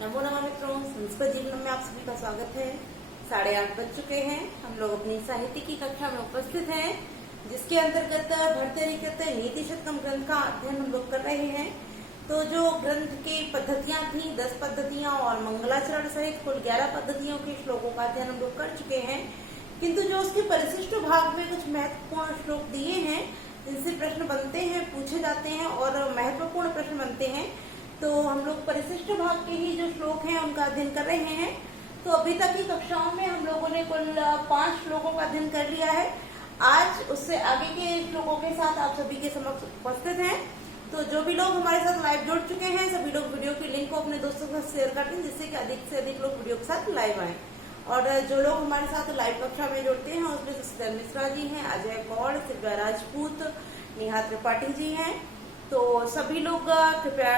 नमो नमः मित्रों, संस्कृत जीवन में आप सभी का स्वागत है। 8:30 बज चुके हैं। हम लोग अपनी साहित्य की कक्षा में उपस्थित हैं, जिसके अंतर्गत भर्तृहरिकृत नीति शतकम ग्रंथ का अध्ययन हम लोग कर रहे हैं। तो जो ग्रंथ की पद्धतियां थी, 10 पद्धतियां और मंगलाचरण सहित कुल 11 पद्धतियों के श्लोकों का अध्ययन हम लोग कर चुके हैं। किंतु जो उसके परिशिष्ट भाग में कुछ महत्वपूर्ण श्लोक दिए हैं, जिनसे प्रश्न बनते हैं, पूछे जाते हैं और महत्वपूर्ण प्रश्न बनते हैं, तो हम लोग परिशिष्ट भाग के ही जो श्लोक हैं उनका अध्ययन कर रहे हैं। तो अभी तक की कक्षाओं में हम लोगों ने कुल 5 श्लोकों का अध्ययन कर लिया है। आज उससे आगे के श्लोकों के साथ आप सभी के समक्ष उपस्थित हैं। तो जो भी लोग हमारे साथ लाइव जुड़ चुके हैं, सभी लोग वीडियो की लिंक को अपने दोस्तों के साथ शेयर कर दें, जिससे कि अधिक से अधिक लोग वीडियो के साथ लाइव आए। और जो लोग हमारे साथ लाइव कक्षा में जुड़ते हैं, उसमें सुशील मिश्रा जी हैं, अजय गौड़, सिद्धा राजपूत, नेहा त्रिपाठी जी हैं। तो सभी लोग कृपया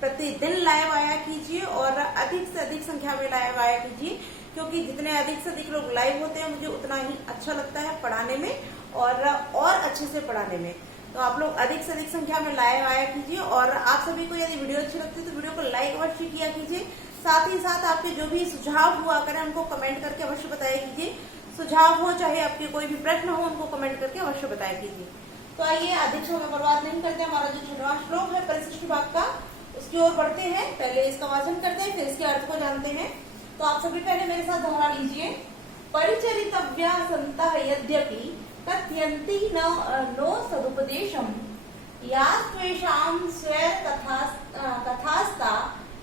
प्रतिदिन लाइव आया कीजिए और अधिक से अधिक संख्या में लाइव आया कीजिए, क्योंकि जितने अधिक से अधिक लोग लाइव होते हैं, मुझे उतना ही अच्छा लगता है पढ़ाने में और अच्छे से पढ़ाने में। तो आप लोग अधिक से अधिक संख्या में लाइव आया कीजिए। और आप सभी को यदि वीडियो अच्छी लगती है तो वीडियो को लाइक अवश्य किया कीजिए। साथ ही साथ आपके जो भी सुझाव हुआ करें, हमको कमेंट करके अवश्य बताया कीजिए। सुझाव हो चाहे आपके कोई भी प्रश्न हो, उनको कमेंट करके अवश्य बताया कीजिए। तो आइए, अधिक समय बर्बाद नहीं करते, हमारा जो 6वां श्लोक है परिशिष्ट भाग का, उसकी ओर बढ़ते हैं। पहले इसका वाचन करते हैं, फिर इसके अर्थ को जानते हैं। तो आप सभी पहले मेरे साथ दोहरा लीजिए। परिचरितव्या सन्तः यद्यपि कथयन्ति नो सदुपदेशम् यास्त्वेषां स्वैर कथास्ता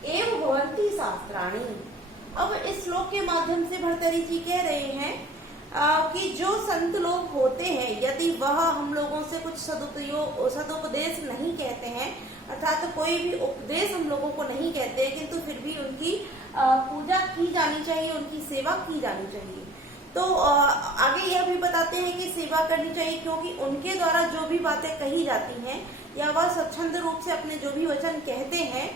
एव भवन्ति शास्त्राणि। अब इस श्लोक के माध्यम से भर्तृहरि जी कह रहे हैं कि जो संत लोग होते हैं, यदि वह हम लोगों से कुछ सदुपदेश नहीं कहते हैं, अर्थात कोई भी उपदेश हम लोगों को नहीं कहते, किंतु फिर भी उनकी पूजा की जानी चाहिए, उनकी सेवा की जानी चाहिए। तो आगे यह भी बताते हैं कि सेवा करनी चाहिए, क्योंकि उनके द्वारा जो भी बातें कही जाती हैं या वह स्वच्छंद रूप से अपने जो भी वचन कहते हैं,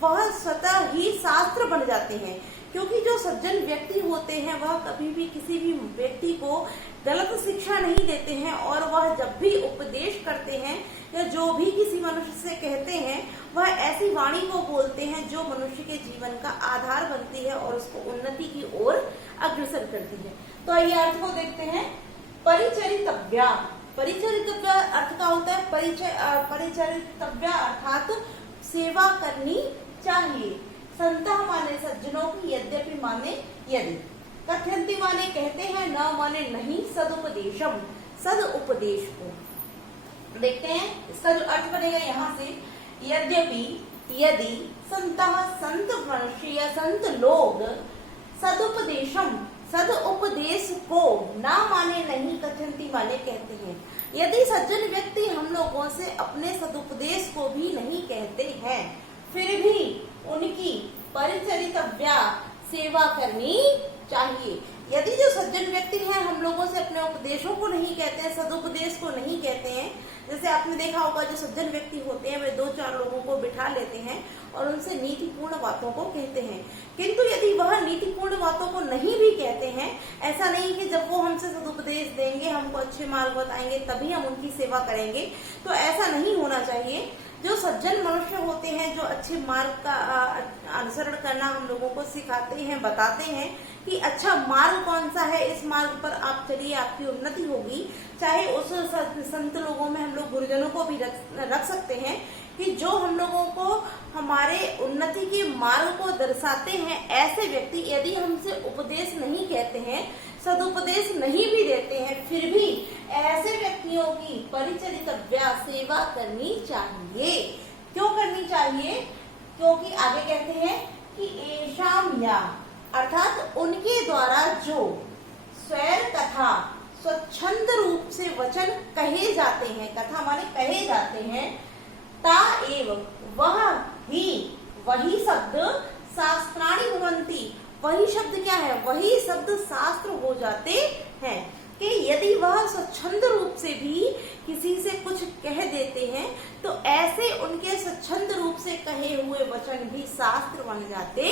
वह स्वतः ही शास्त्र बन जाते हैं। क्योंकि जो सज्जन व्यक्ति होते हैं, वह कभी भी किसी भी व्यक्ति को गलत शिक्षा नहीं देते हैं, और वह जब भी उपदेश करते हैं या जो भी किसी मनुष्य से कहते हैं, वह ऐसी वाणी को बोलते हैं जो मनुष्य के जीवन का आधार बनती है और उसको उन्नति की ओर अग्रसर करती है। तो आइए अर्थ को देखते हैं। परिचरितव्या, परिचरितव्या अर्थ का होता है परिचरितव्या अर्थात सेवा करनी चाहिए। संतः माने सज्जनों की, यद्यपि माने यदि, कथयन्ति माने कहते हैं, न माने नहीं, सदुपदेशम सद उपदेश को। देखते हैं इसका जो अर्थ बनेगा यहाँ से। यद्यपि यदि संतः संत मनुष्य या संत लोग सदुपदेशम सद उपदेश को, ना माने नहीं, कथयन्ति माने कहते हैं। यदि सज्जन व्यक्ति हम लोगों से अपने सदुपदेश को भी नहीं कहते हैं, फिर भी उनकी परिचरितव्या सेवा करनी चाहिए। यदि जो सज्जन व्यक्ति हैं हम लोगों से अपने उपदेशों को नहीं कहते हैं, सदुपदेश को नहीं कहते हैं, जैसे आपने देखा होगा जो सज्जन व्यक्ति होते हैं वे 2-4 लोगों को बिठा लेते हैं और उनसे नीतिपूर्ण बातों को कहते हैं। किंतु यदि वह नीतिपूर्ण बातों को नहीं भी कहते हैं, ऐसा नहीं कि जब वो हमसे सदुपदेश देंगे, हमको अच्छे मार्ग बताएंगे, तभी हम उनकी सेवा करेंगे, तो ऐसा नहीं होना चाहिए। जो सज्जन मनुष्य होते हैं, जो अच्छे मार्ग का अनुसरण करना हम लोगों को सिखाते हैं, बताते हैं कि अच्छा मार्ग कौन सा है, इस मार्ग पर आप चलिए, आपकी उन्नति होगी। चाहे उस संत लोगों में हम लोग गुरुजनों को भी रख सकते हैं कि जो हम लोगों को हमारे उन्नति के मार्ग को दर्शाते हैं। ऐसे व्यक्ति यदि हमसे उपदेश नहीं कहते हैं, सदुपदेश नहीं भी देते हैं, फिर भी ऐसे व्यक्तियों की परिचरितव्या सेवा करनी चाहिए। क्यों करनी चाहिए? क्योंकि आगे कहते हैं कि एषाम या, अर्थात उनके द्वारा जो स्वैर कथा स्वच्छंद रूप से वचन कहे जाते हैं, कथा माने कहे जाते हैं, ता एव वह ही, वही शब्द शास्त्राणि भवन्ति, वही शब्द क्या है, वही शब्द शास्त्र हो जाते हैं। कि यदि वह स्वच्छंद रूप से भी किसी से कुछ कह देते हैं, तो ऐसे उनके स्वच्छंद रूप से कहे हुए वचन भी शास्त्र बन जाते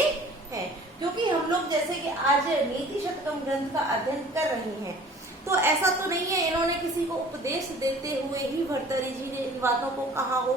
हैं। क्योंकि हम लोग जैसे कि आज नीति शतकम ग्रंथ का अध्ययन कर रहे हैं, तो ऐसा तो नहीं है इन्होंने किसी को उपदेश देते हुए ही भर्तृहरि जी ने इन बातों को कहा हो,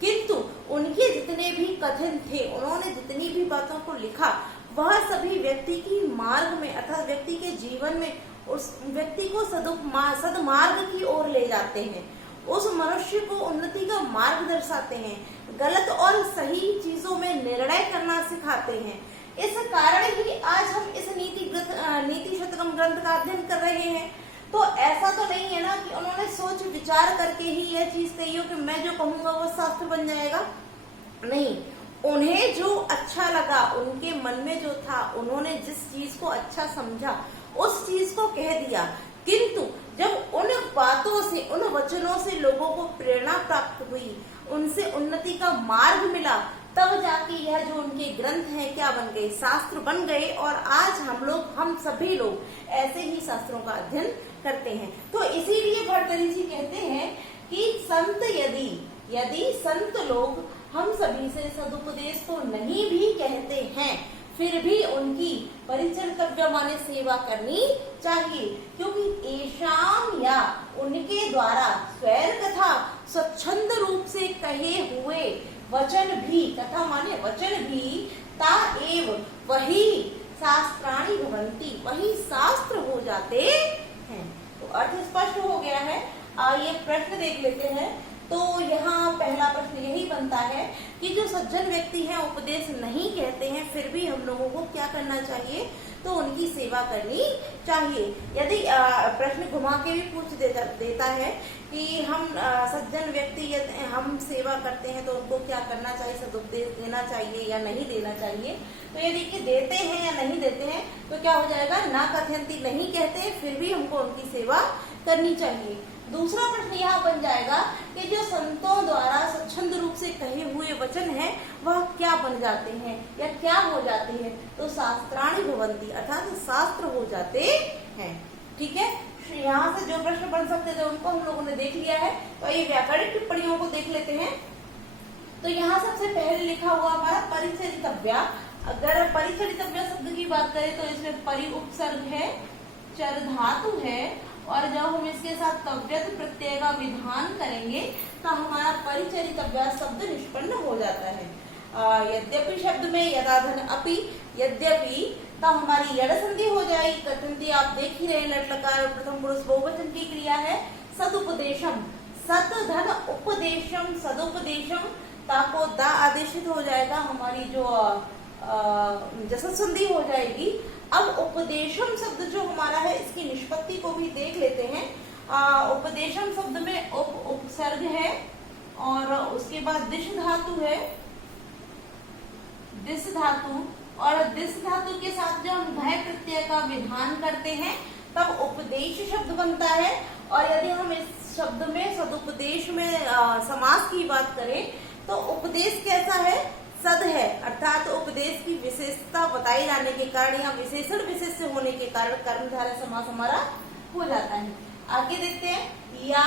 किंतु उनके जितने भी कथन थे, उन्होंने जितनी भी बातों को लिखा वह सभी व्यक्ति की मार्ग में अर्थात व्यक्ति के जीवन में उस व्यक्ति को सदमार्ग की ओर ले जाते हैं, उस मनुष्य को उन्नति का मार्ग दर्शाते हैं, गलत और सही चीजों में निर्णय करना सिखाते हैं। इस कारण ही आज हम इस नीति शतकम ग्रंथ का अध्ययन कर रहे हैं। तो ऐसा तो नहीं है ना कि उन्होंने सोच विचार करके ही यह चीज कही हो कि मैं जो कहूंगा वो शास्त्र बन जाएगा। नहीं, उन्हें जो अच्छा लगा, उनके मन में जो था, उन्होंने जिस चीज को अच्छा समझा उस चीज को कह दिया। किंतु जब उन बातों से, उन वचनों से लोगों को प्रेरणा प्राप्त हुई, उनसे उन्नति का मार्ग मिला, तब जाके यह जो उनके ग्रंथ हैं क्या बन गए, शास्त्र बन गए। और आज हम सभी लोग ऐसे ही शास्त्रों का अध्ययन करते हैं। तो इसीलिए भर्तृहरि जी कहते हैं कि संत यदि संत लोग हम सभी से सदुपदेश को नहीं भी कहते हैं, फिर भी उनकी परिचर्तव्य माने सेवा करनी चाहिए, क्योंकि एशाम या उनके द्वारा स्वैर कथा स्वच्छंद रूप से कहे हुए वचन भी, कथा माने वचन भी, ता एव वही शास्त्राणि भवन्ति, वही शास्त्र हो जाते हैं। तो अर्थ स्पष्ट हो गया है। आइए प्रश्न देख लेते हैं। तो यहाँ पहला प्रश्न यही बनता है कि जो सज्जन व्यक्ति हैं उपदेश नहीं कहते हैं, फिर भी हम लोगों को क्या करना चाहिए, तो उनकी सेवा करनी चाहिए। यदि प्रश्न घुमा के भी पूछ देता है कि हम सज्जन व्यक्ति हम सेवा करते हैं तो उनको क्या करना चाहिए, सदुपदेश देना चाहिए या नहीं देना चाहिए। तो यदि कि देते हैं या नहीं देते हैं तो क्या हो जाएगा, ना कथयंती, नहीं कहते फिर भी हमको उनकी सेवा करनी चाहिए। दूसरा प्रश्न यहाँ बन जाएगा कि जो संतों द्वारा स्वच्छंद रूप से कहे हुए वचन है वह क्या बन जाते हैं या क्या हो जाते हैं, तो शास्त्राणि भवन्ति, अर्थात शास्त्र हो जाते हैं। ठीक है, यहाँ से जो प्रश्न बन सकते थे उनको हम लोगों ने देख लिया है। तो ये व्याकरणिक टिप्पणियों को देख लेते हैं। तो यहाँ सबसे पहले लिखा हुआ हमारा परिचरितव्य। अगर परिचरितव्य शब्द की बात करें तो इसमें परि उपसर्ग है, चर धातु है, और जब हम इसके साथ तव्यत प्रत्यय का विधान करेंगे तो हमारा परिचरितव्य शब्द निष्पन्न हो जाता है। यद्यपि शब्द में यदाधन अपि, यद्यपि तो हमारी यड़ संधि हो जाएगी। कथंती आप देख ही रहे, लट लकार प्रथम पुरुष बहुवचन की क्रिया है। सदुपदेशम, सत धन उपदेशम, सदुपदेशम, ताको दा आदेशित हो जाएगा, हमारी जो जसद संधि हो जाएगी। अब उपदेशम शब्द जो हमारा है इसकी निष्पत्ति को भी देख लेते हैं। उपदेशम शब्द में उपसर्ग है और उसके बाद दिश धातु है, दिश धातु, और दिश धातु के साथ जब हम भय प्रत्यय का विधान करते हैं तब उपदेश शब्द बनता है। और यदि हम इस शब्द में सदुपदेश में समास की बात करें तो उपदेश कैसा है, सद है, अर्थात उपदेश की विशेषता बताई जाने के कारण या विशेषण विशेष होने के कारण कर्मधारय समास हमारा हो जाता है। आगे देखते हैं, या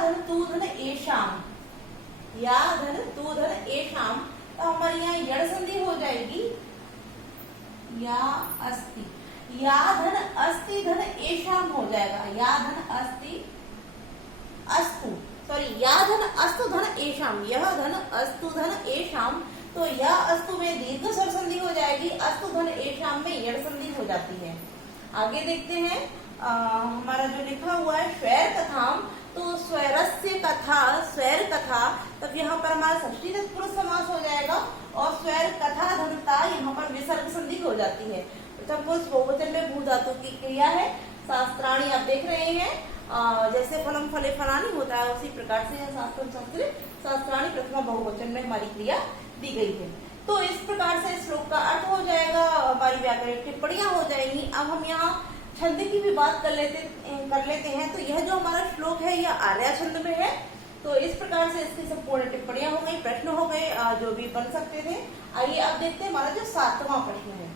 धन तू धन एशाम, या धन तू धन एशाम, तो हमारी यहाँ यड़ संधि हो जाएगी, या अस्ति, या धन अस्ति धन एशाम हो जाएगा, या धन अस्ति अस्तु, सॉरी, या धन अस्तु धन एशाम, यह धन अस्तु धन एशाम, तो यह अस्तु में दीर्घ स्वर संधि हो जाएगी, अस्तु धन एशाम में यड़ संधि हो जाती है। आगे देखते हैं, हमारा जो लिखा हुआ है स्वैर कथाम, तो स्वैरस्य कथा, स्वैर कथा, तब यहाँ पर हमारा षष्ठी तत्पुरुष समास हो जाएगा और स्वैर कथा धनता यहाँ पर विसर्ग संधि हो जाती है। प्रथम पुरुष बहुवचन में भू धातु की क्रिया है। शास्त्राणी आप देख रहे हैं, जैसे फलम फले फलानी होता है उसी प्रकार से शास्त्रम शास्त्र शास्त्राणी प्रथमा बहुवचन में हमारी क्रिया दी गई है। तो इस प्रकार से श्लोक का अर्थ हो जाएगा, हमारी व्याकरण टिप्पणियां हो जाएंगी। अब हम यहाँ छंद की भी बात कर लेते हैं। तो यह जो हमारा श्लोक है यह आर्या छंद में है। तो इस प्रकार से इसकी संपूर्ण टिप्पणियां हो गई, प्रश्न हो गए जो भी बन सकते थे। आइए अब देखते हैं हमारा जो 7वां प्रश्न है,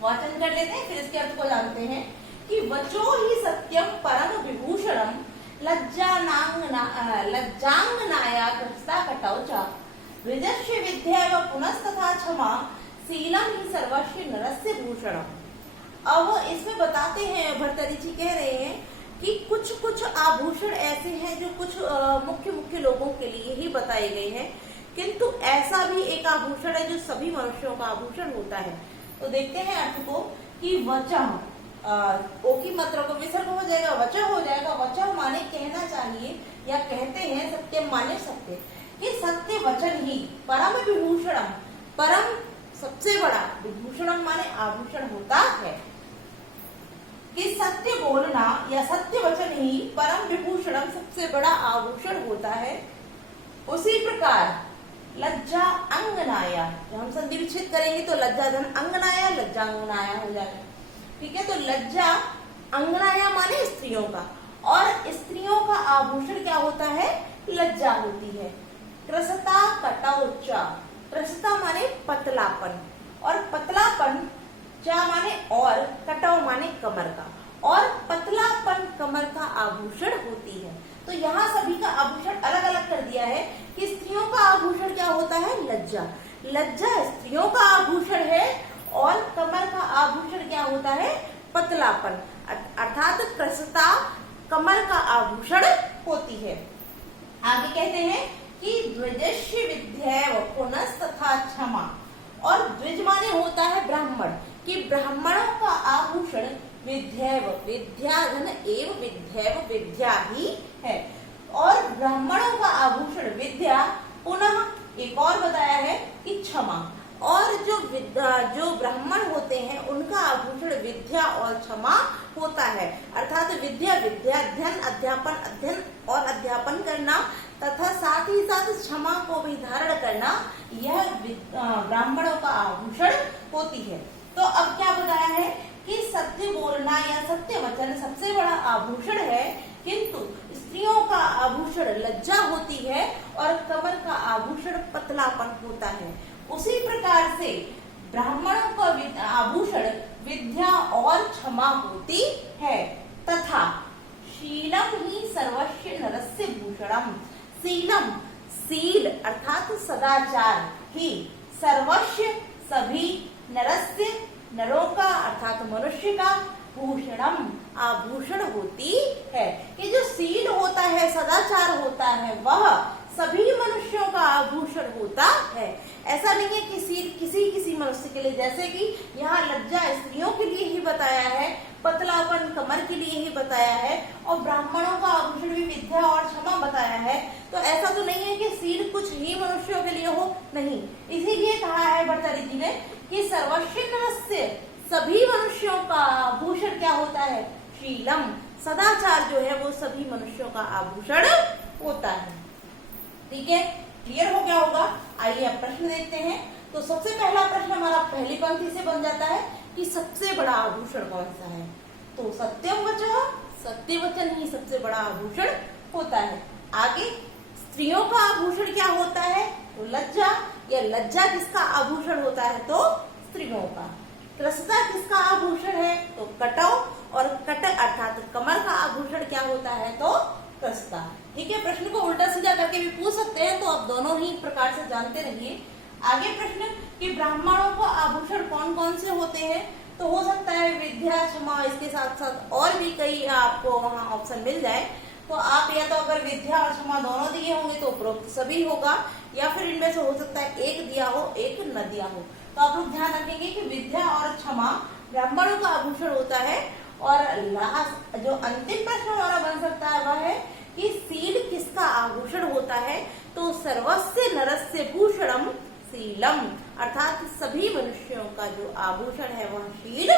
वाचन कर लेते हैं फिर इसके अर्थ को जानते हैं कि वचो ही सत्यम परम विभूषणम लज्जांगनाया कृष्णा कटौचा विदस्य विद्या व पुनस्तथा क्षमा शीलम ही सर्वस्व नरस्य भूषणम। अब इसमें बताते हैं, भर्तृहरि जी कह रहे हैं कि कुछ कुछ आभूषण ऐसे हैं जो कुछ मुख्य मुख्य लोगों के लिए ही बताए गए हैं, किंतु ऐसा भी एक आभूषण है जो सभी मनुष्यों का आभूषण होता है। तो देखते हैं अर्थ को कि वचः, ओ की मात्रा को विसर्ग हो जाएगा, वचः हो जाएगा। वचः माने कहना चाहिए या कहते हैं, सत्यम माने सत्य, कि सत्य वचन ही परम विभूषणम, परम सबसे बड़ा, विभूषणम माने आभूषण होता है, कि सत्य बोलना या सत्य वचन ही परम विभूषणम सबसे बड़ा आभूषण होता है। उसी प्रकार लज्जा अंगनाया, जब हम संधि विच्छेद करेंगे तो लज्जा धन अंगनाया, लज्जा अंगनाया हो जाएगा। ठीक है, तो लज्जा अंगनाया माने स्त्रियों का, और स्त्रियों का आभूषण क्या होता है? लज्जा होती है। कृसता कटौचा, कृसता माने पतलापन, और पतलापन चा माने और, कटौ माने कमर का, और पतलापन कमर का आभूषण होती है। तो यहाँ सभी का आभूषण अलग अलग कर दिया है कि स्त्रियों का आभूषण क्या होता है? लज्जा। लज्जा स्त्रियों का आभूषण है, और कमर का आभूषण क्या होता है? पतलापन, अर्थात कृसता कमर का आभूषण होती है। आगे कहते हैं कि द्विजस्य विद्यैव पुनस्तथा क्षमा, और द्विज माने होता है ब्राह्मण, कि ब्राह्मणों का आभूषण विद्यैव, विद्या धन एव विद्यैव, विद्या ही है, और ब्राह्मणों का आभूषण विद्या, पुनः एक और बताया है कि क्षमा, और जो ब्राह्मण होते हैं उनका आभूषण विद्या और क्षमा होता है। अर्थात विद्या विद्याध्ययन, अध्यापन अध्ययन और अध्यापन करना, तथा साथ ही साथ क्षमा को भी धारण करना, यह ब्राह्मणों का आभूषण होती है। तो अब क्या बताया है कि सत्य बोलना या सत्य वचन सबसे बड़ा आभूषण है, किंतु स्त्रियों का आभूषण लज्जा होती है, और कमर का आभूषण पतलापन होता है। उसी प्रकार से ब्राह्मणों का आभूषण विद्या और क्षमा होती है। तथा शीलम ही सर्वस्य नरस्य भूषणम, शीलम सील अर्थात सदाचार ही, सर्वस्य सभी, नरस्य नरों का अर्थात मनुष्य का, भूषणम आभूषण होती है। कि जो सील होता है, सदाचार होता है, वह सभी मनुष्यों का आभूषण होता है। ऐसा नहीं है कि सील किसी मनुष्य के लिए, जैसे कि यहाँ लज्जा स्त्रियों के लिए ही बताया है, पतलापन कमर के लिए ही बताया है, और ब्राह्मणों का आभूषण भी विद्या और क्षमा बताया है। तो ऐसा तो नहीं है कि सील कुछ ही मनुष्यों के लिए हो, नहीं। इसीलिए कहा है भर्तृहरि जी ने कि सर्वस्य नरस्य, सभी मनुष्यों का आभूषण क्या होता है? शीलम, सदाचार जो है वो सभी मनुष्यों का आभूषण होता है। ठीक है, क्लियर हो गया होगा। आइए अब प्रश्न देखते हैं। तो सबसे पहला प्रश्न हमारा पहली पंक्ति से बन जाता है कि सबसे बड़ा आभूषण कौन सा है? तो सत्यम वचः, सत्य वचन ही सबसे बड़ा आभूषण होता है। आगे स्त्रियों का आभूषण क्या होता है? तो लज्जा, या लज्जा किसका आभूषण होता है? तो स्त्रियों का। कृसता किसका आभूषण है? तो कटौ, और कट अर्थात कमर का आभूषण क्या होता है? तो कृसता। ठीक है, प्रश्न को उल्टा सीधा करके भी पूछ सकते हैं, तो आप दोनों ही प्रकार से जानते रहिए। आगे प्रश्न कि ब्राह्मणों को आभूषण कौन कौन से होते हैं? तो हो सकता है विद्या, क्षमा, इसके साथ साथ और भी कई आपको वहाँ ऑप्शन मिल जाए। तो आप या तो अगर विद्या और क्षमा दोनों दिए होंगे तो उपरोक्त सभी होगा, या फिर इनमें से हो सकता है एक दिया हो, एक न दिया हो। तो आप लोग ध्यान रखेंगे कि विद्या और क्षमा ब्राह्मणों का आभूषण होता है। और लास्ट जो अंतिम प्रश्न हमारा बन सकता है वह है कि सील किसका आभूषण होता है? तो सर्वस्य नरस्य भूषणम शीलम, अर्थात सभी मनुष्यों का जो आभूषण है वह शील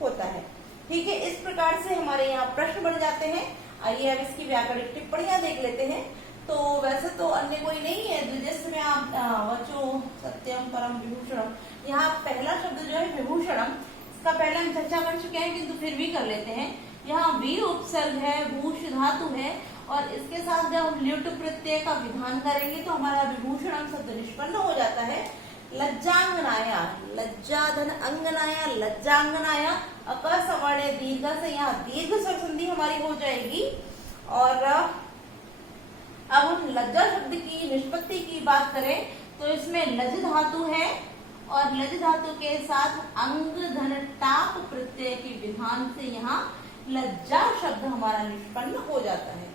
होता है। ठीक है, इस प्रकार से हमारे यहाँ प्रश्न बन जाते हैं। आइए अब इसकी व्याकरणिक टिप्पणियां देख लेते हैं। तो वैसे तो अन्य कोई नहीं है, द्विजस्य में आप वचो सत्यम परम विभूषणम, यहाँ पहला शब्द जो है विभूषणम, इसका पहले हम चर्चा कर चुके हैं किंतु फिर भी कर लेते हैं। यहाँ वी उपसर्ग है, भूष धातु है, और इसके साथ जब हम ल्युट प्रत्यय का विधान करेंगे तो हमारा विभूषणम शब्द निष्पन्न हो जाता है। लज्जांगनाया, लज्जा धन अंगनाया, लज्जांगनाया, अकर सवर्ण दीर्घ से यहाँ दीर्घ स्वर संधि हमारी हो जाएगी। और अब हम लज्जा शब्द की निष्पत्ति की बात करें तो इसमें लज धातु है, और लज धातु के साथ अंग धन टाप प्रत्यय के विधान से यहाँ लज्जा शब्द हमारा निष्पन्न हो जाता है।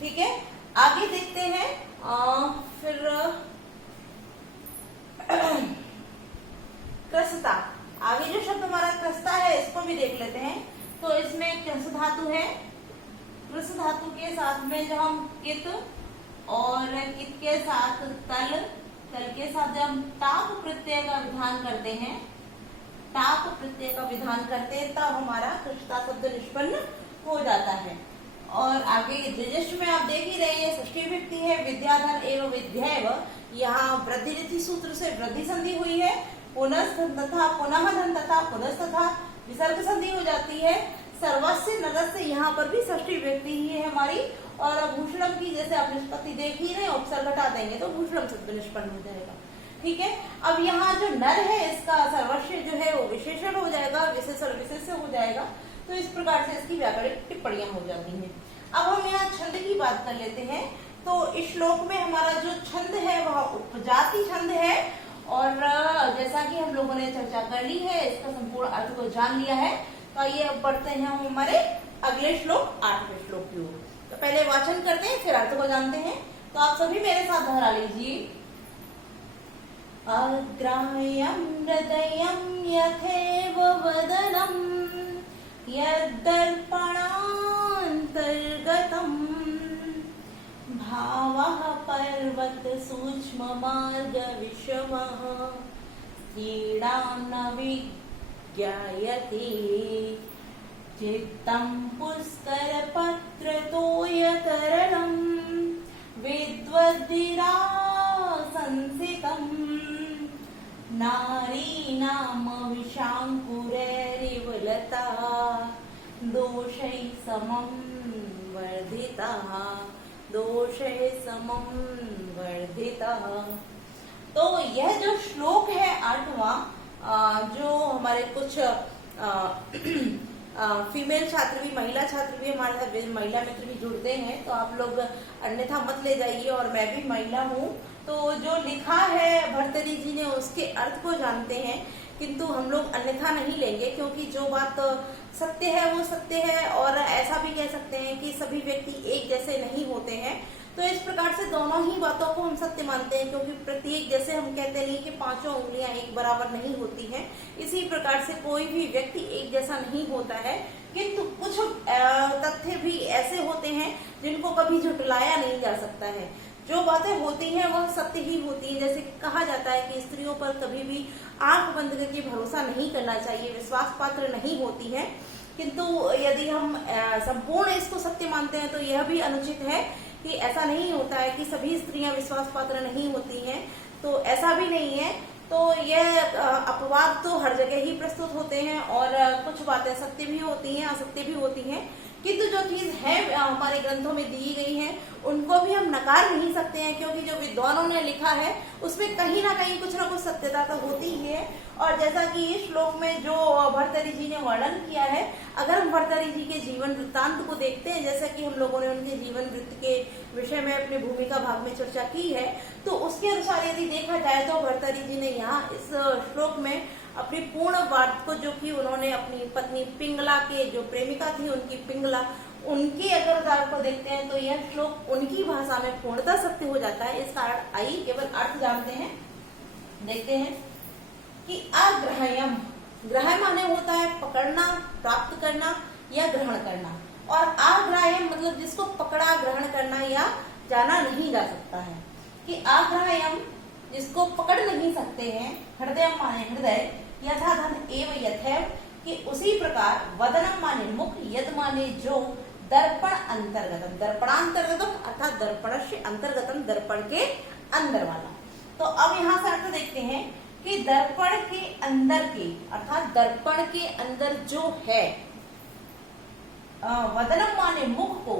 ठीक है, आगे देखते हैं। फिर क्रसता, आगे जो शब्द हमारा क्रसता है इसको भी देख लेते हैं। तो इसमें क्रस धातु है। क्रस धातु के साथ में जो हम कित और कित के साथ तल, तल के साथ जब हम टाप प्रत्यय का विधान करते हैं, टाप प्रत्यय का विधान करते हैं तब हमारा क्रसता शब्द निष्पन्न हो जाता है। और आगे ज्येष्ठ में आप देख ही रहे हैं, षष्ठी विभक्ति है, विद्याधन एवं विद्याएव। यहाँ वृद्धि रीति सूत्र से वृद्धि संधि हुई है, पुनः तथा पुनः धन तथा पुनः तथा विसर्ग संधि हो जाती है। सर्वस्व नरस्य यहाँ पर भी षष्ठी विभक्ति ही है हमारी। और भूषणम की जैसे आप निष्पत्ति देख ही रहे, उपसर्ग हटा देंगे तो भूषणम शब्द निष्पन्न हो जाएगा। ठीक है, अब यहाँ जो नर है इसका सर्वस्व जो है वो विशेषण हो जाएगा, विशेषण विशेष हो जाएगा। तो इस प्रकार से इसकी व्याकरणिक टिप्पणियां हो जाती हैं। अब हम यहाँ छंद की बात कर लेते हैं। तो इस श्लोक में हमारा जो छंद है वह उपजाति छंद है। और जैसा कि हम लोगों ने चर्चा कर ली है, इसका संपूर्ण अर्थ को जान लिया है। तो आइए अब बढ़ते हैं हम हमारे अगले श्लोक 8वें श्लोक की ओर। तो पहले वाचन करते हैं फिर अर्थ को जानते हैं। तो आप सभी मेरे साथ दोहरा लीजिए। अग्राह्यं हृदयं यथेव वदनं यद्दर्पणान्तर्गतं भावः पर्वत सूक्ष्म मार्ग विषमः स्त्रीणां न विज्ञायते चित्तं पुष्करपत्रतोयतरणं विद्वद्विरा संसितं नारीणामविशाङ्कुरैरिव लता दोषैः समं वर्धितः, दोषैः समं वर्धितः। तो यह जो श्लोक है 8वां, जो हमारे कुछ फीमेल छात्र भी, महिला छात्र भी हमारे साथ, महिला मित्र भी जुड़ते हैं, तो आप लोग अन्यथा मत ले जाइए। और मैं भी महिला हूँ, तो जो लिखा है भर्तृहरि जी ने उसके अर्थ को जानते हैं, किंतु हम लोग अन्यथा नहीं लेंगे, क्योंकि जो बात सत्य है वो सत्य है। और ऐसा भी कह सकते हैं कि सभी व्यक्ति एक जैसे नहीं होते हैं। तो इस प्रकार से दोनों ही बातों को हम सत्य मानते हैं, क्योंकि प्रत्येक, जैसे हम कहते नहीं कि 5 उंगलियां एक बराबर नहीं होती हैं, इसी प्रकार से कोई भी व्यक्ति एक जैसा नहीं होता है। किंतु कुछ तथ्य भी ऐसे होते हैं जिनको कभी झुटलाया नहीं जा सकता है। जो बातें होती हैं वह सत्य ही होती है। जैसे कहा जाता है कि स्त्रियों पर कभी भी आंख बंद करके भरोसा नहीं करना चाहिए, विश्वास पात्र नहीं होती है। किंतु यदि हम संपूर्ण इसको सत्य मानते हैं तो यह भी अनुचित है कि ऐसा नहीं होता है कि सभी स्त्रियां विश्वास पात्र नहीं होती हैं। तो ऐसा भी नहीं है। तो यह अपवाद तो हर जगह ही प्रस्तुत होते हैं, और कुछ बातें सत्य भी होती हैं, असत्य भी होती हैं। किंतु जो चीज है हमारे ग्रंथों में दी गई है उनको भी हम नकार नहीं सकते हैं, क्योंकि जो विद्वानों ने लिखा है उसमें कहीं ना कहीं कुछ ना कुछ सत्यता तो होती ही है। और जैसा कि इस श्लोक में जो भर्तृहरि जी ने वर्णन किया है, अगर हम भर्तृहरि जी के जीवन वृत्तांत को देखते हैं, जैसा कि हम लोगों ने उनके जीवन वृत्त के विषय में अपने भूमिका भाग में चर्चा की है, तो उसके अनुसार यदि देखा जाए तो भर्तृहरि जी ने यहाँ इस श्लोक में अपनी पूर्ण बात को, जो कि उन्होंने अपनी पत्नी पिंगला के, जो प्रेमिका थी उनकी पिंगला, उनके अगर उदाहरण को देखते हैं तो यह श्लोक उनकी भाषा में पूर्णतः सत्य हो जाता है। इसका आइए केवल अर्थ जानते हैं, देखते हैं कि अग्राह्यम, ग्रह माने होता है पकड़ना, प्राप्त करना या ग्रहण करना, और अग्राह्यम मतलब जिसको पकड़ा, ग्रहण करना या जाना नहीं जा सकता है। कि अग्राह्यम जिसको पकड़ नहीं सकते हैं, हृदय माने हृदय, यथा धन एव यथैव, कि उसी प्रकार वदनम माने मुख, यद माने जो, दर्पण अंतर्गतम, दर्पणांतर्गतम अर्थात दर्पण से अंतर्गतम, दर्पण के अंदर वाला। तो अब यहाँ से अर्थ देखते हैं कि दर्पण के अंदर के, अर्थात दर्पण के अंदर जो है, वदनम माने मुख को,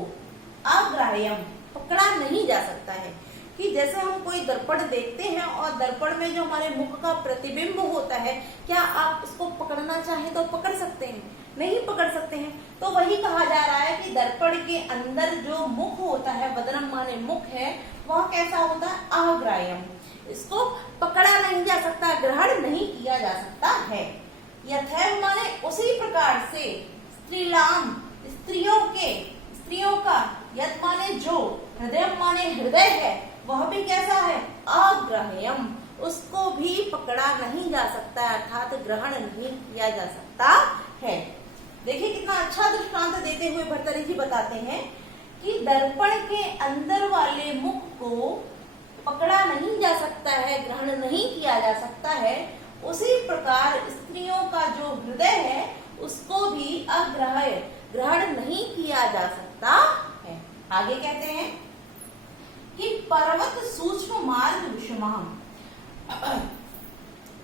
अग्राह्यम पकड़ा नहीं जा सकता है। कि जैसे हम कोई दर्पण देखते हैं और दर्पण में जो हमारे मुख का प्रतिबिंब होता है, क्या आप उसको पकड़ना चाहें तो पकड़ सकते हैं? नहीं पकड़ सकते हैं। तो वही कहा जा रहा है कि दर्पण के अंदर जो मुख होता है, वदनम माने मुख है, वह कैसा होता है? अग्राह्यम, इसको पकड़ा नहीं जा सकता, ग्रहण नहीं किया जा सकता है। यथैव माने उसी प्रकार से, स्त्रीलाम स्त्रियों का, यत् माने जो, हृदय माने हृदय है, वह भी कैसा है, अग्राह्यम, उसको भी पकड़ा नहीं जा सकता, अर्थात ग्रहण नहीं किया जा सकता है। देखिए कितना अच्छा दृष्टांत देते हुए भर्तृहरि जी बताते हैं कि दर्पण के अंदर वाले मुख को पकड़ा नहीं जा सकता है, ग्रहण नहीं किया जा सकता है, उसी प्रकार स्त्रियों का जो हृदय है उसको भी अग्राह्य, ग्रहण नहीं किया जा सकता है। आगे कहते हैं कि पर्वत सूक्ष्म मार्ग विषमः,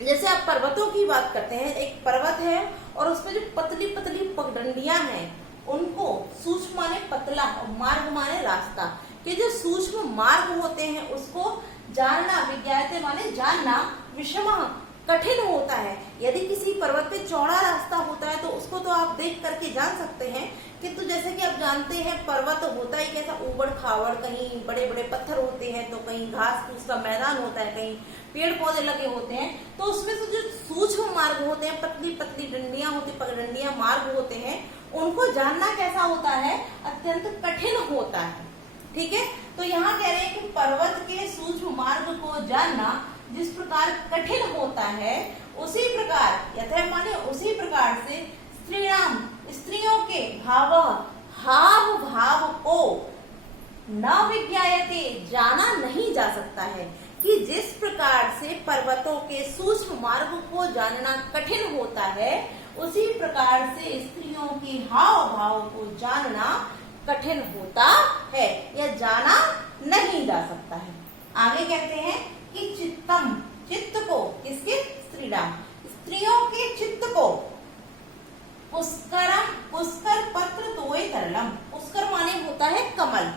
जैसे आप पर्वतों की बात करते हैं, एक पर्वत है और उसमें जो पतली पतली पगडंडियां हैं उनको सूक्ष्म माने पतला और मार्ग माने रास्ता, कि जो सूक्ष्म मार्ग होते हैं उसको जानना, विज्ञायते माने जानना, विषमः कठिन होता है। यदि किसी पर्वत पे चौड़ा रास्ता होता है तो उसको तो आप देख करके जान सकते हैं, किंतु जैसे कि आप जानते हैं पर्वत होता ही कैसा, ऊबड़ खावड़, कहीं बड़े बड़े पत्थर होते हैं तो कहीं घास फूस का मैदान होता है, कहीं पेड़ पौधे लगे होते हैं, तो उसमें से जो सूक्ष्म मार्ग होते हैं, पतली पतली डंडियां होती, पगडंडियां मार्ग होते हैं, उनको जानना कैसा होता है, अत्यंत कठिन होता है। ठीक है, तो यहाँ कह रहे हैं कि पर्वत के सूक्ष्म मार्ग को जानना जिस प्रकार कठिन होता है, उसी प्रकार यथा माने उसी प्रकार से स्त्रियों के हाव भाव को न विज्ञायते, जाना नहीं जा सकता है, कि जिस प्रकार से पर्वतों के सूक्ष्म मार्ग को जानना कठिन होता है, उसी प्रकार से स्त्रियों के हाव भाव को जानना कठिन होता है या जाना नहीं जा सकता है। आगे कहते हैं कि चित्तम, चित्त को, किसके, स्त्रियों के चित्त को पुष्कर पत्र तोय तरलम, पुष्कर माने होता है कमल,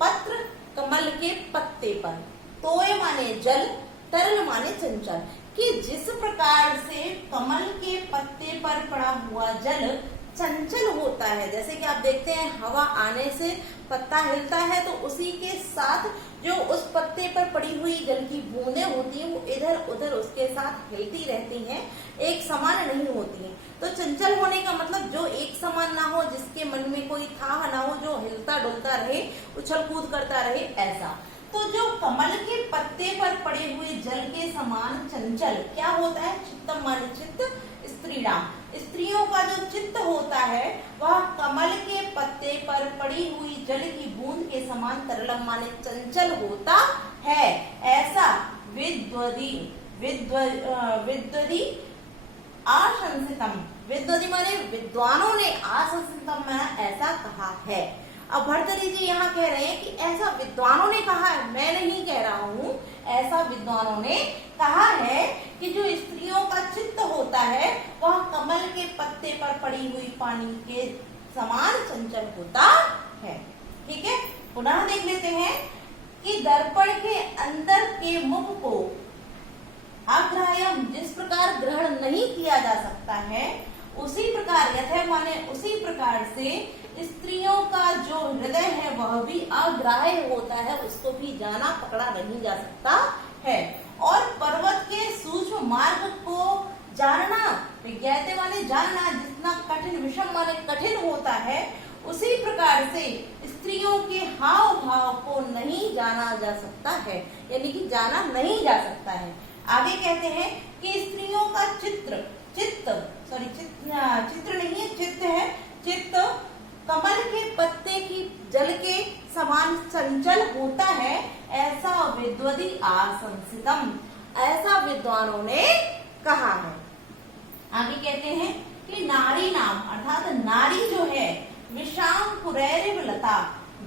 पत्र कमल के पत्ते पर, तोय माने जल, तरल माने चंचल, कि जिस प्रकार से कमल के पत्ते पर पड़ा हुआ जल चंचल होता है, जैसे कि आप देखते हैं हवा आने से पत्ता हिलता है तो उसी के साथ जो उस पत्ते पर पड़ी हुई जल की बूंदें होती हैं वो इधर उधर उसके साथ हिलती रहती हैं, एक समान नहीं होती हैं। तो चंचल होने का मतलब जो एक समान ना हो, जिसके मन में कोई थाह ना हो, जो हिलता डुलता रहे, उछल कूद करता रहे, ऐसा। तो जो कमल के पत्ते पर पड़े हुए जल के समान चंचल क्या होता है, चित्तम माने चित्त, स्त्रियों का जो चित्त होता है वह कमल के पत्ते पर पड़ी हुई जल की बूंद के समान तरलम माने चंचल होता है, ऐसा विद्वदी आशंसितम, विद्वदी माने विद्वानों ने, आशंसितम माने ऐसा कहा है। अब भर्तृहरि जी यहाँ कह रहे हैं कि ऐसा विद्वानों ने कहा है, मैं नहीं कह रहा हूँ, ऐसा विद्वानों ने कहा है कि जो स्त्रियों का चित्त होता है वह कमल के पत्ते पर पड़ी हुई पानी के समान चंचल होता है। ठीक है, पुनः देख लेते हैं कि दर्पण के अंदर के मुख को अग्राह्यम, जिस प्रकार ग्रहण नहीं किया जा सकता है, उसी प्रकार यथा माने उसी प्रकार से स्त्रियों का जो हृदय है वह भी अग्राह्य होता है, उसको भी जाना पकड़ा नहीं जा सकता है। और पर्वत के सूक्ष्म मार्ग को जानना, विज्ञायते माने जानना, जितना कठिन, विषम माने कठिन होता है, उसी प्रकार से स्त्रियों के हाव भाव को नहीं जाना जा सकता है, यानी कि जाना नहीं जा सकता है। आगे कहते हैं कि स्त्रियों का चित्त नहीं है, चित्त है, चित्त कमल के पत्ते की जल के समान चंचल होता है, ऐसा विद्वदी आशंसितम, ऐसा विद्वानों ने कहा है। आगे कहते हैं कि नारी नाम, अर्थात नारी जो है, विषाम पुरैरिव लता,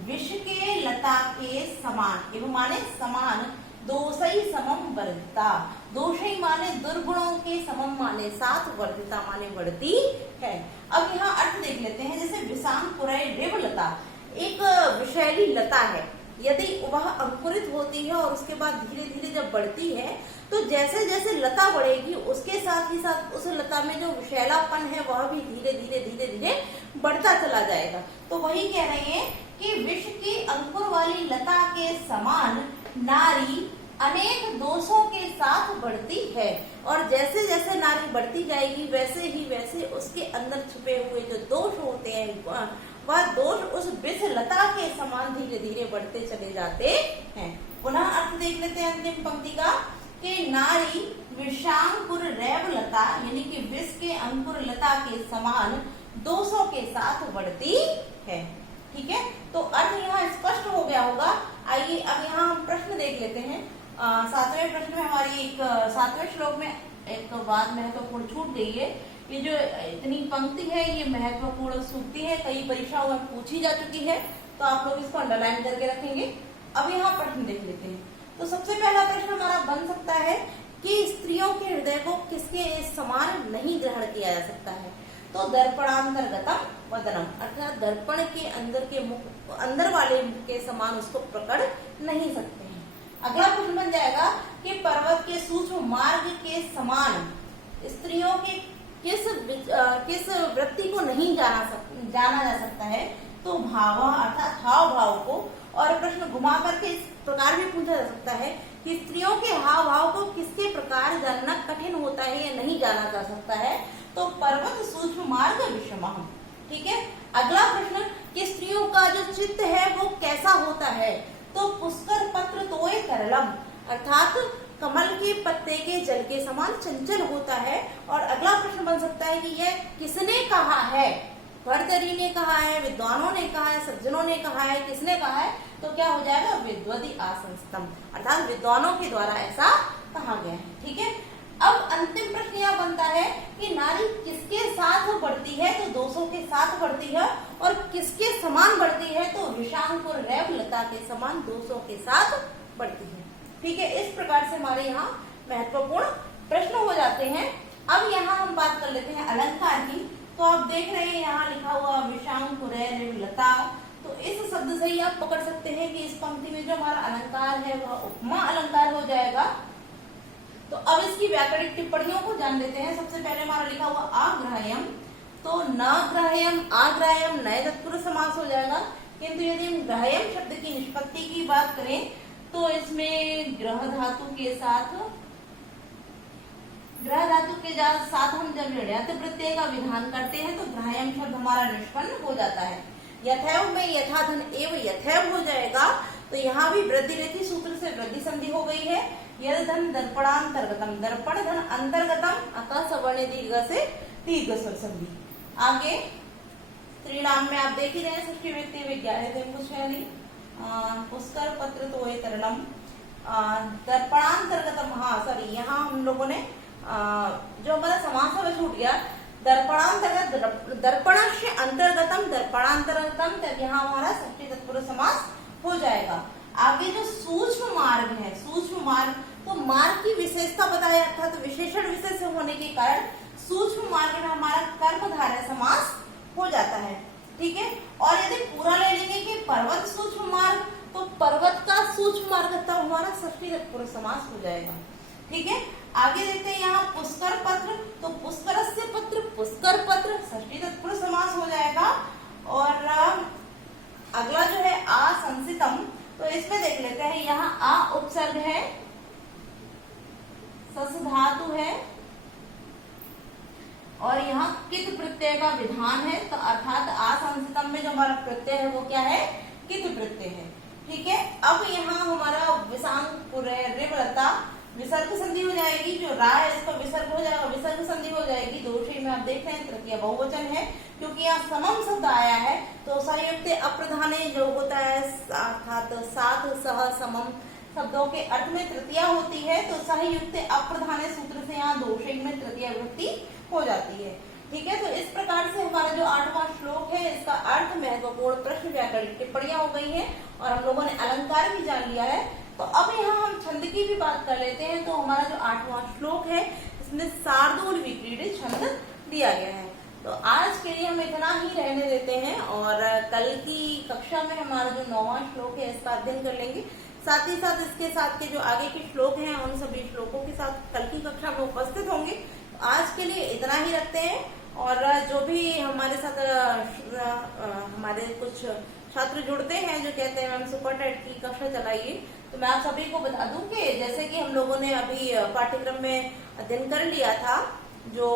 विष के लता के समान, एवं माने समान, दोषई समम वर्धिता, दोषई माने दुर्गुणों के, समम माने साथ, वर्धिता माने बढ़ती है। अब यहाँ अर्थ देख लेते हैं, जैसे विषाम पुरैरिव लता, एक विषैली लता है, यदि वह अंकुरित होती है और उसके बाद धीरे धीरे जब बढ़ती है तो जैसे जैसे लता बढ़ेगी उसके साथ ही साथ उस लता में जो विषैलापन है वह भी धीरे धीरे बढ़ता चला जाएगा। तो वही कह रहे हैं कि विष की अंकुर वाली लता के समान नारी अनेक दोषों के साथ बढ़ती है। और जैसे जैसे नारी बढ़ती जाएगी वैसे ही वैसे उसके अंदर छुपे हुए जो दोष होते हैं वह दोष उस विष लता के समान धीरे धीरे बढ़ते चले जाते हैं। पुनः अर्थ देख लेते हैं अंतिम पंक्ति का कि नारी विषांकुर रैव लता यानी कि विष के अंकुर लता के समान दोषों के साथ बढ़ती है। ठीक है, तो अर्थ यहाँ स्पष्ट हो गया होगा। आइए अब यहाँ हम प्रश्न देख लेते हैं। 7वें प्रश्न में हमारी एक 7वें श्लोक में एक बात महत्वपूर्ण छूट गई है। ये जो इतनी पंक्ति है ये महत्वपूर्ण सूक्ति है, कई परीक्षाओं में पूछी जा चुकी है, तो आप लोग इसको अंडरलाइन करके रखेंगे। अब यहाँ प्रश्न देख लेते हैं। तो सबसे पहला प्रश्न हमारा बन सकता है कि स्त्रियों के हृदय को किसके समान नहीं ग्रहण किया जा सकता है। तो दर्पणांतर्गतम वदनम, अर्थात दर्पण के अंदर वाले मुख के समान उसको पकड़ नहीं सकते हैं। अगला प्रश्न बन जाएगा कि पर्वत के सूक्ष्म मार्ग के समान स्त्रियों के किस वृत्ति को नहीं जाना जा सकता है। तो भाव अर्थात हाव भाव को, और प्रश्न घुमा करके इस प्रकार भी पूछा जा सकता है कि स्त्रियों के हाव भाव को किसके प्रकार जानना कठिन होता है या नहीं जाना जा सकता है। तो पर्वत सूक्ष्म मार्ग विषमः। ठीक है, अगला प्रश्न कि स्त्रियों का जो चित्त है वो कैसा होता है। तो पुष्कर पत्र तोय तरलम, अर्थात कमल के पत्ते के जल के समान चंचल होता है। और अगला प्रश्न बन सकता है कि यह किसने कहा है। भर्तरी ने कहा है, विद्वानों ने कहा है, सज्जनों ने कहा है, किसने कहा है। तो क्या हो जाएगा विद्वदी आसंस्तम, अर्थात विद्वानों के द्वारा ऐसा कहा गया है। ठीक है, अब अंतिम प्रश्न यह बनता है कि नारी किसके साथ बढ़ती है। तो दोषों के साथ बढ़ती है। और किसके समान बढ़ती है। तो विषांकुर रैव लता के समान दोषों के साथ बढ़ती है। ठीक है, इस प्रकार से हमारे यहाँ महत्वपूर्ण प्रश्न हो जाते हैं। अब यहाँ हम बात कर लेते हैं अलंकार की। तो आप देख रहे हैं यहाँ लिखा हुआ विषांकुर रैव लता। तो इस शब्द से ही आप पकड़ सकते हैं कि इस पंक्ति में जो हमारा अलंकार है वह उपमा अलंकार हो जाएगा। तो अब इसकी व्याकरणिक टिप्पणियों को जान लेते हैं। सबसे पहले हमारा लिखा हुआ आग्राह्यम, तो न ग्राह्यम आग्राह्यम नए तत्पुरुष समास हो जाएगा। किंतु यदि हम ग्राह्यम शब्द की निष्पत्ति की बात करें तो इसमें ग्रह धातु के साथ हम जब ऋणायत प्रत्यय का विधान करते हैं तो ग्राह्यम शब्द हमारा निष्पन्न हो जाता है। यथैव में यथाधन एवं यथैव हो जाएगा। तो यहाँ भी वृद्धि रेखी सूत्र से वृद्धि संधि हो गई है। यद धन दर्पणांतर्गतम, दर्पण धन अंतर्गतम अतः सवर्ण दीर्घ से दीर्घ स्वर संधि। आगे त्रिनाम में आप देख ही रहे षष्ठी व्यक्ति विज्ञान पुष्कर पत्र तोय तरलम, दर्पणांतर्गतम। हाँ सॉरी, यहाँ हम लोगों ने जो हमारा समास है छूट गया। दर्पणांतर्गत, दर्पणस्य अंतर्गतम दर्पणांतर्गतम, तब यहाँ हमारा षष्ठी तत्पुरुष समास हो जाएगा। आगे जो सूक्ष्म मार्ग है, सूक्ष्म मार्ग, तो मार्ग की विशेषता बताया, अर्थात विशेषण विशेष होने के कारण सूक्ष्म मार्ग में हमारा कर्मधारय समास हो जाता है। ठीक है, और यदि पूरा ले लेंगे कि पर्वत सूक्ष्म मार्ग, तो पर्वत का सूक्ष्म मार्ग तब हमारा षष्ठी तत्पुरुष समास हो जाएगा। ठीक है, आगे देखते हैं यहाँ पुष्कर पत्र, तो पुष्करस्य पत्र, पुष्कर पत्र षष्ठी तत्पुरुष समास हो जाएगा। और अगला जो है आसंसितम, तो इसमें देख लेते हैं यहाँ आ उपसर्ग है, सस धातु है और यहाँ कित प्रत्यय का विधान है। तो अर्थात आसंसितम में जो हमारा प्रत्यय है वो क्या है, कित प्रत्यय है। ठीक है, अब यहाँ हमारा विषांकुर रिवलता विसर्ग संधि हो जाएगी। जो रा है इसका विसर्ग हो जाएगा, विसर्ग संधि हो जाएगी। दोषी में आप देख रहे हैं तृतीय बहुवचन है, क्योंकि यहाँ समम शब्द आया है। तो संयुक्त अप्रधाने जो होता है अर्थात साथ सह समम शब्दों के अर्थ में तृतीया होती है। तो संयुक्त अप्रधाने सूत्र से यहाँ दोषी में तृतीय विभक्ति हो जाती है। ठीक है, तो इस प्रकार से हमारा जो 8वां श्लोक है इसका अर्थ महत्वपूर्ण प्रश्न व्याकरणिक टिप्पणियां हो गई हैं और हम लोगों ने अलंकार भी जान लिया है। तो अब यहाँ हम छंद की भी बात कर लेते हैं। तो हमारा जो 8वां श्लोक है इसमें शार्दूल विक्रीडित छंद दिया गया है। तो आज के लिए हम इतना ही रहने देते हैं और कल की कक्षा में हमारा जो 9वां श्लोक है इसका अध्ययन कर लेंगे। साथ ही साथ इसके साथ के जो आगे के श्लोक हैं उन सभी श्लोकों के साथ कल की कक्षा में उपस्थित होंगे। आज के लिए इतना ही रखते हैं और जो भी हमारे साथ हमारे कुछ छात्र जुड़ते हैं जो कहते हैं मैम सुपर टेट की कक्षा चलाइए, तो मैं आप सभी को बता दूं कि जैसे कि हम लोगों ने अभी पाठ्यक्रम में अध्ययन कर लिया था, जो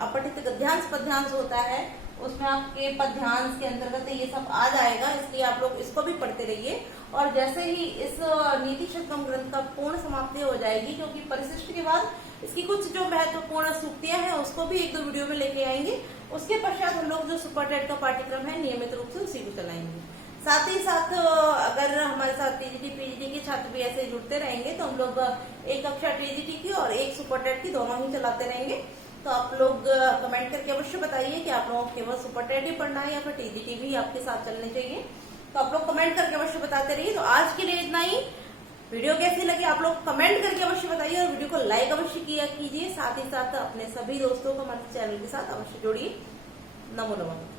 अपठित गद्यांश पद्यांश होता है उसमें आपके पद्यांश के अंतर्गत ये सब आ जाएगा, इसलिए आप लोग इसको भी पढ़ते रहिए। और जैसे ही इस नीति शतकम ग्रंथ का पूर्ण समाप्ति हो जाएगी, क्योंकि परिशिष्ट के बाद इसकी कुछ जो महत्वपूर्ण सूक्तियां हैं उसको भी एक दो वीडियो में लेके आएंगे। उसके पश्चात हम लोग जो सुपर टेट का पाठ्यक्रम है नियमित रूप से उसी को चलाएंगे। साथ ही साथ अगर हमारे साथ टीजीटी पीजीटी के छात्र भी ऐसे जुड़ते रहेंगे तो हम लोग एक कक्षा टीजीटी की और एक सुपर टेट की दोनों ही चलाते रहेंगे। तो आप लोग कमेंट करके अवश्य बताइए कि आप लोगों को केवल सुपर टेट ही पढ़ना है या फिर टीजीटी भी आपके साथ चलने चाहिए। तो आप लोग कमेंट करके अवश्य बताते रहिए। तो आज के लिए इतना ही। वीडियो कैसी लगी आप लोग कमेंट करके अवश्य बताइए और वीडियो को लाइक अवश्य किया कीजिए। साथ ही साथ अपने सभी दोस्तों को हमारे चैनल के साथ अवश्य जोड़िए। नमो नमः।